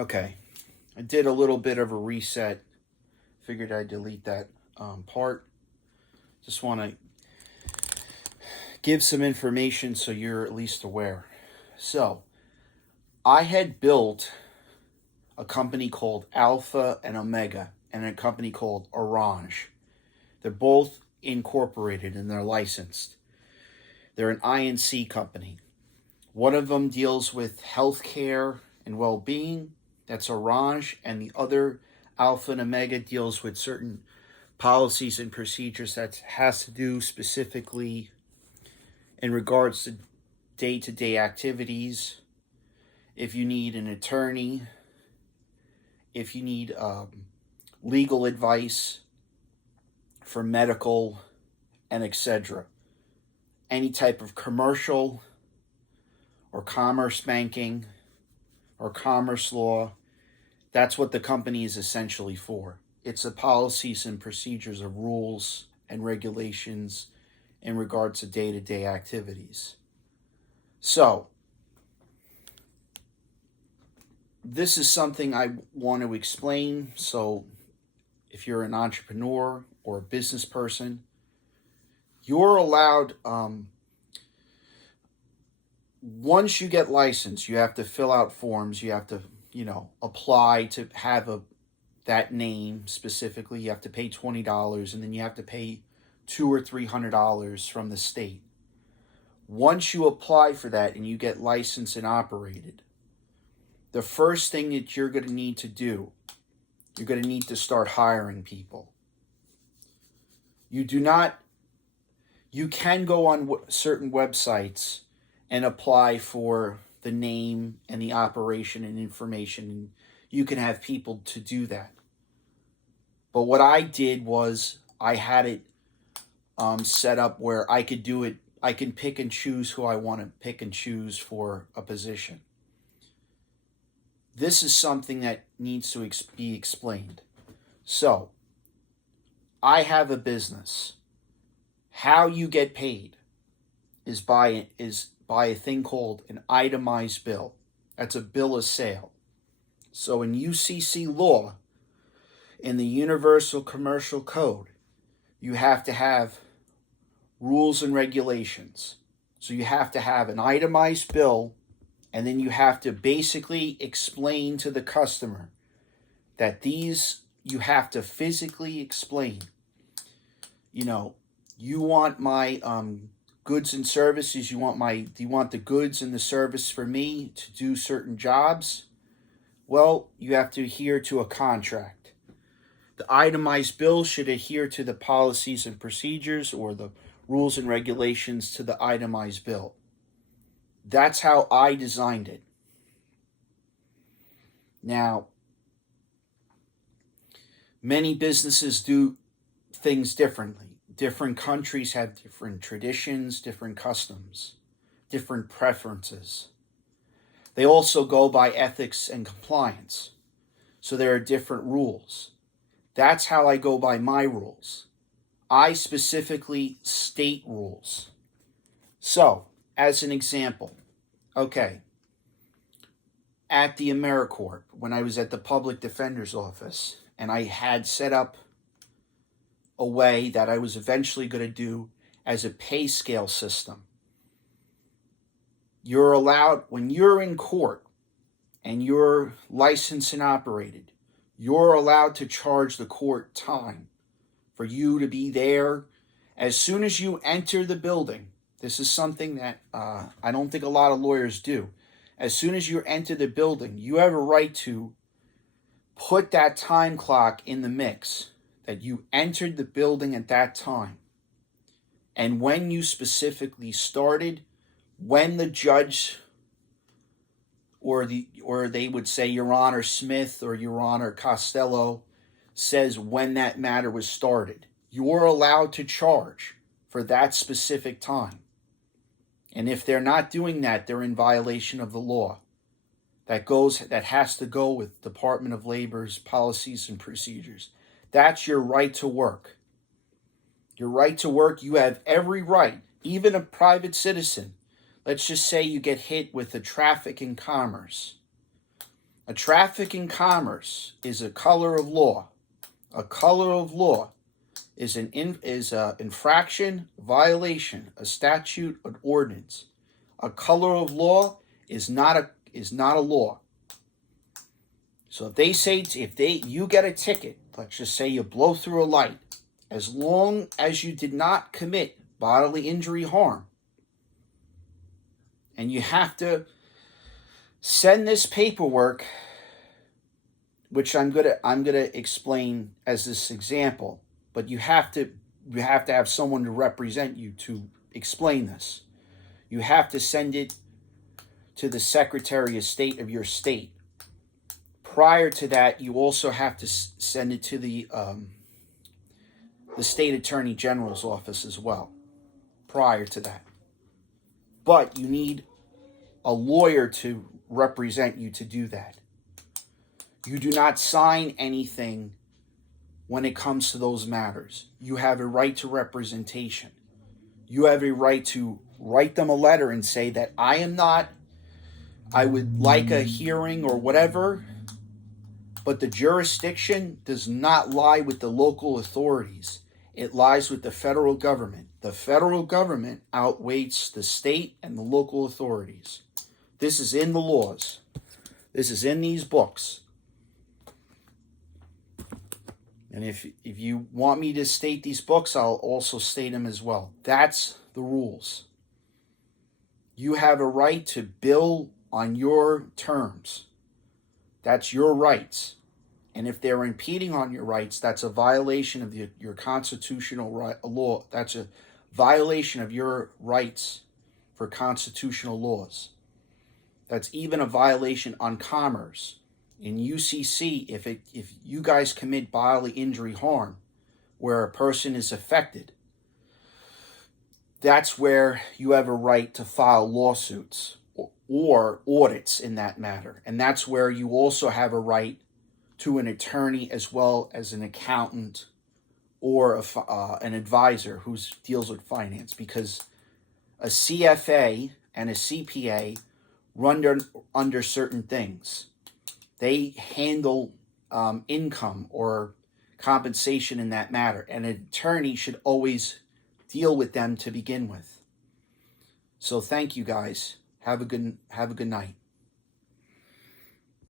Okay, I did a little bit of a reset. Figured I'd delete that part. Just want to give some information so you're at least aware. So, I had built a company called Alpha and Omega and a company called Orange. They're both incorporated and they're licensed. They're an INC company. One of them deals with healthcare and well-being. That's Orange, and the other Alpha and Omega deals with certain policies and procedures that has to do specifically in regards to day-to-day activities. If you need an attorney, if you need legal advice for medical and etc. Any type of commercial or commerce banking or commerce law, that's what the company is essentially for. It's the policies and procedures of rules and regulations in regards to day-to-day activities. So, this is something I want to explain. So, if you're an entrepreneur or a business person, you're allowed, once you get licensed, you have to fill out forms. You have to, apply to have that name specifically. You have to pay $20, and then you have to pay $200 or $300 from the state. Once you apply for that and you get licensed and operated, the first thing that you're going to need to do, you're going to need to start hiring people. You can go on certain websites and apply for the name and the operation and information, and you can have people to do that. But what I did was I had it set up where I could do it. I can pick and choose who I want to pick and choose for a position. This is something that needs to be explained. So, I have a business. How you get paid is by a thing called an itemized bill. That's a bill of sale. So in UCC law, in the Universal Commercial Code, you have to have rules and regulations. So you have to have an itemized bill, and then you have to basically explain to the customer that you have to physically explain. You want my goods and services. Do you want the goods and the service for me to do certain jobs? Well, you have to adhere to a contract. The itemized bill should adhere to the policies and procedures or the rules and regulations to the itemized bill. That's how I designed it. Now, many businesses do things differently. Different countries have different traditions, different customs, different preferences. They also go by ethics and compliance. So there are different rules. That's how I go by my rules. I specifically state rules. So, as an example, okay, at the AmeriCorps, when I was at the Public Defender's Office, and I had set up a way that I was eventually going to do as a pay scale system. You're allowed, when you're in court and you're licensed and operated, you're allowed to charge the court time for you to be there. As soon as you enter the building, this is something that I don't think a lot of lawyers do. As soon as you enter the building, you have a right to put that time clock in the mix, that you entered the building at that time. And when you specifically started, when the judge or they would say Your Honor Smith or Your Honor Costello says when that matter was started, you're allowed to charge for that specific time. And if they're not doing that, they're in violation of the law. That has to go with Department of Labor's policies and procedures. That's your right to work. Your right to work, you have every right, even a private citizen. Let's just say you get hit with a traffic in commerce. A traffic in commerce is a color of law. A color of law is an infraction, violation, a statute, an ordinance. A color of law is not a law. So if they say you get a ticket, let's just say you blow through a light, as long as you did not commit bodily injury, harm, and you have to send this paperwork, which I'm gonna explain as this example, but you have to have someone to represent you to explain this. You have to send it to the Secretary of State of your state. Prior to that, you also have to send it to the State Attorney General's office as well. Prior to that, but you need a lawyer to represent you to do that. You do not sign anything when it comes to those matters. You have a right to representation. You have a right to write them a letter and say that I would like a hearing or whatever, but the jurisdiction does not lie with the local authorities. It lies with the federal government. The federal government outweighs the state and the local authorities. This is in the laws. This is in these books. And if you want me to state these books, I'll also state them as well. That's the rules. You have a right to bill on your terms. That's your rights. And if they're impeding on your rights, that's a violation of your constitutional law. That's a violation of your rights for constitutional laws. That's even a violation on commerce. In UCC, if you guys commit bodily injury, harm, where a person is affected, that's where you have a right to file lawsuits or audits in that matter. And that's where you also have a right to an attorney as well as an accountant or an advisor who deals with finance, because a CFA and a CPA run under certain things. They handle income or compensation in that matter, and an attorney should always deal with them to begin with. So thank you guys. Have a good night.